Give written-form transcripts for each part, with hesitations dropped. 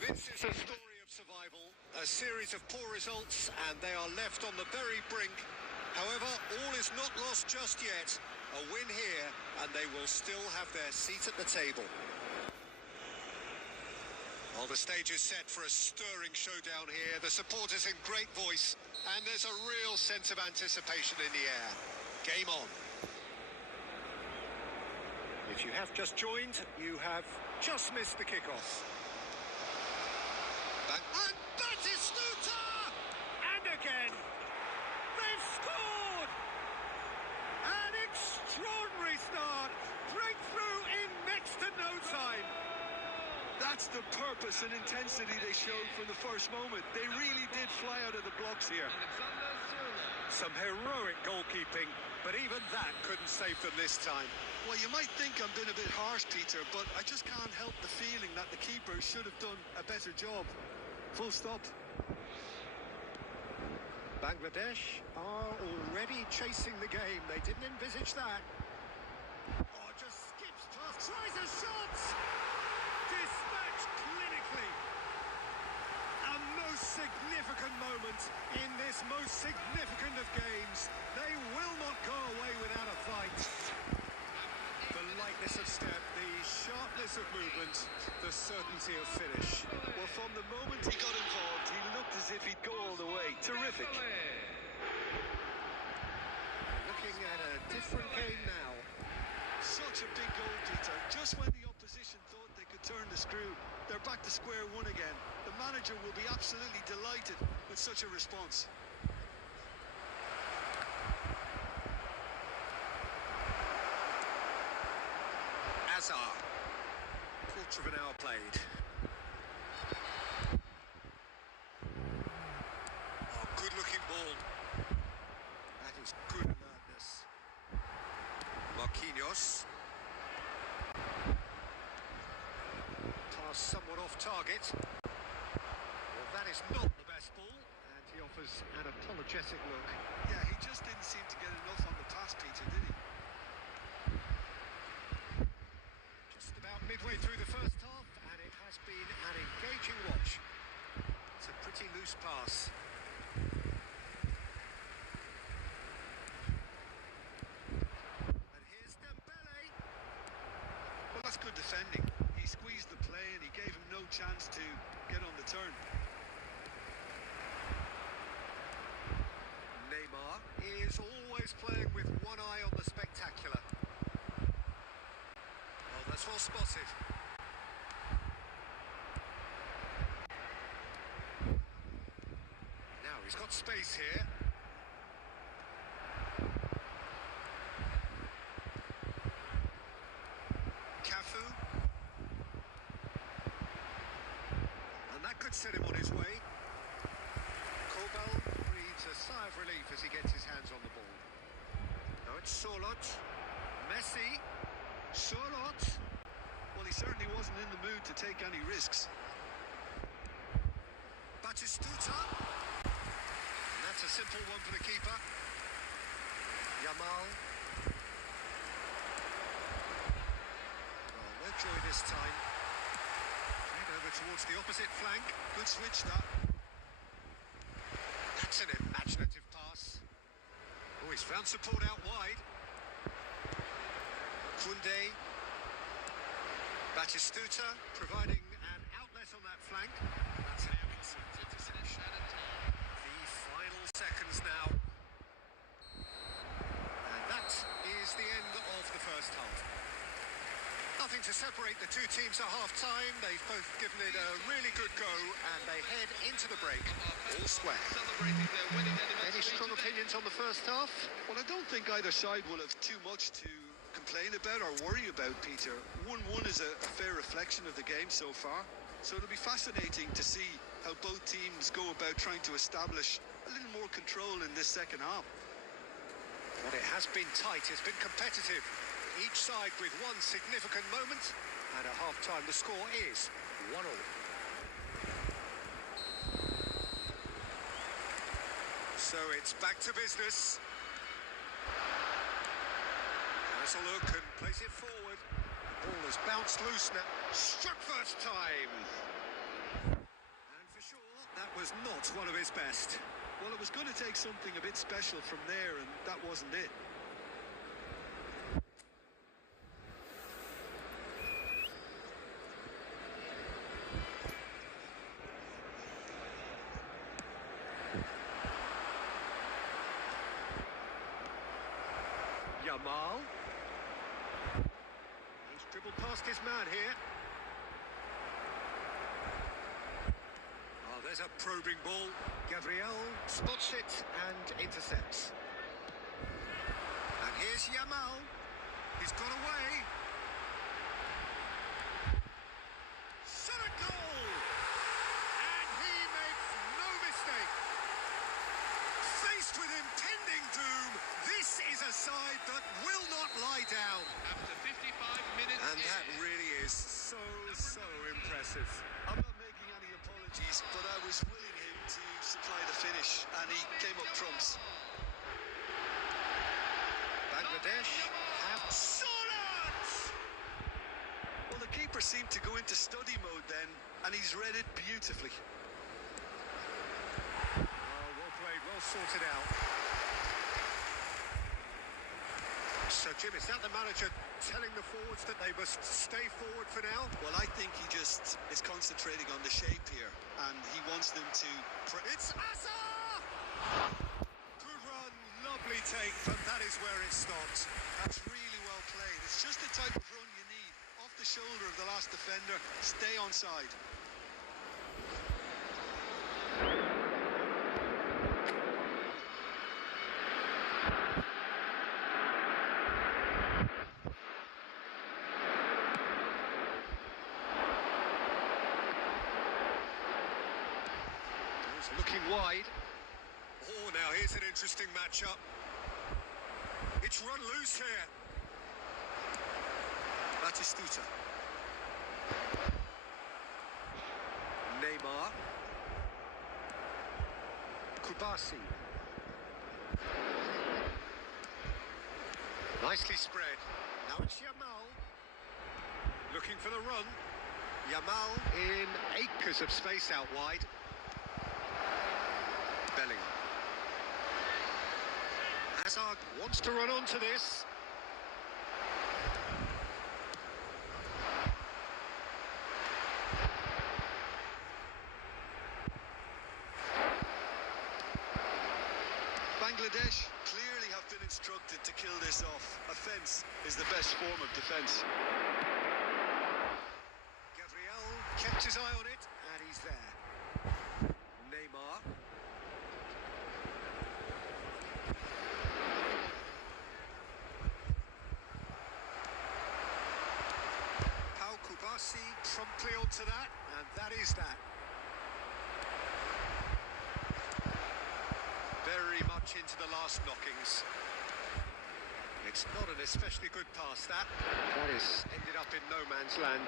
this is a story of survival, a series of poor results, and they are left on the very brink. However, all is not lost just yet. A win here, and they will still have their seat at the table. Well, the stage is set for a stirring showdown here. The supporters in great voice, and there's a real sense of anticipation in the air. Game on. If you have just joined, you have just missed the kickoff. And Batistuta! And again! They've scored! An extraordinary start! Breakthrough in next to no time! That's the purpose and intensity they showed from the first moment. They really did fly out of the blocks here. Some heroic goalkeeping, but even that couldn't save them this time. Well, you might think I'm being a bit harsh, Peter, but I just can't help the feeling that the keeper should have done a better job. Full stop. Bangladesh are already chasing the game. They didn't envisage that. Oh, just skips past, tries a shot! Dispatched clinically. A most significant moment in this most significant of games. They will not go away without a fight. The lightness of step, the sharpness of movement, the certainty of finish. Well, from the moment he got involved, he looked as if he'd go all the way. Terrific. Looking at a different game now. Such a big goal, Peter. Just when the opposition thought they could turn the screw, they're back to square one again. The manager will be absolutely delighted with such a response. Azar. Quarter of an hour played. Oh, good looking ball. That is good alertness. Marquinhos. Pass somewhat off target. Well, that is not the best ball. And he offers an apologetic look. Yeah, he just didn't seem to get enough on the pass, Peter, did he? Just about midway through the first half, and it has been an engaging watch. It's a pretty loose pass. And here's Dembele. Well, that's good defending. He squeezed the play and he gave him no chance to get on the turn. Neymar is always playing with one eye on the spectacular. Well, that's well spotted. Now he's got space here. Cafu. And that could set him on his way. Kobel breathes a sigh of relief as he gets his hands on the ball. Now it's Sorloth. Messi. Sorloth. Well, he certainly wasn't in the mood to take any risks. Batistuta. And that's a simple one for the keeper. Yamal. Oh, no joy this time. Head over towards the opposite flank. Good switch, that. That's an imaginative pass. Oh, he's found support out wide. Koundé. Batistuta providing an outlet on that flank. That's how it's to finish. The final seconds now. And that is the end of the first half. Nothing to separate the two teams at half-time. They've both given it a really good go, and they head into the break all square. Any strong opinions on the first half? Well, I don't think either side will have too much to complain about or worry about, Peter. 1-1 is a fair reflection of the game so far. So it'll be fascinating to see how both teams go about trying to establish a little more control in this second half. Well, it has been tight, it's been competitive. Each side with one significant moment, and at half-time the score is 1-1. So it's back to business. Has a look and plays it forward. The ball has bounced loose now. Struck first time. That was not one of his best. Well, it was going to take something a bit special from there, and that wasn't it. Yamal. He's dribbled past his man here. Oh, there's a probing ball. Gabriel spots it and intercepts. And here's Yamal. He's got away. Shot a goal! And he makes no mistake. Faced with impending doom, this is a side that will not lie down. After 55 minutes. And that really is so impressive. I'm not making any apologies, but I was willing him to supply the finish, and he came up trumps. Bangladesh have Solat! Well, the keeper seemed to go into study mode then, and he's read it beautifully. Oh, well played, well sorted out. So, Jim, is that the manager telling the forwards that they must stay forward for now? Well, I think he just is concentrating on the shape here, and he wants them to... It's Azar! Good run, lovely take, but that is where it stopped. That's really well played. It's just the type of run you need. Off the shoulder of the last defender, stay onside. Looking wide. Oh, now here's an interesting matchup. It's run loose here. Batistuta. Neymar. Kubasi. Nicely spread. Now it's Yamal. Looking for the run. Yamal in acres of space out wide. Bellingham. Hazard wants to run onto this. Bangladesh clearly have been instructed to kill this off. Offence is the best form of defence. Gabriel kept his eye on it, and he's there. Neymar. Kubasi promptly onto that, and that is that. Very much into the last knockings. It's not an especially good pass, that. That is ended up in no man's land.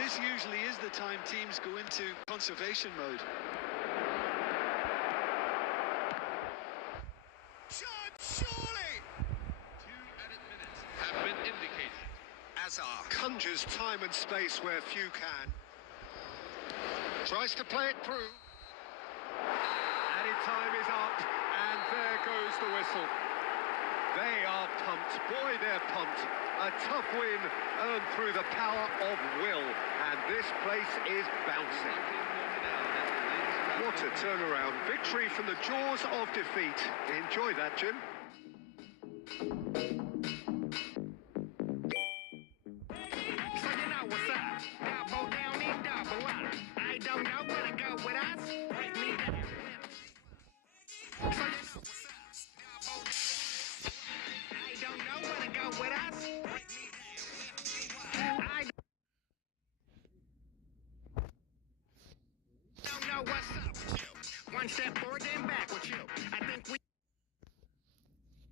This usually is the time teams go into conservation mode. Surely! 2 added minutes have been indicated. Azar conjures time and space where few can. Tries to play it through. Added time is up, and there goes the whistle. They are pumped. Boy, they're pumped. A tough win earned through the power of will, and this place is bouncing. What a turnaround. Victory from the jaws of defeat. Enjoy that, Jim. With us.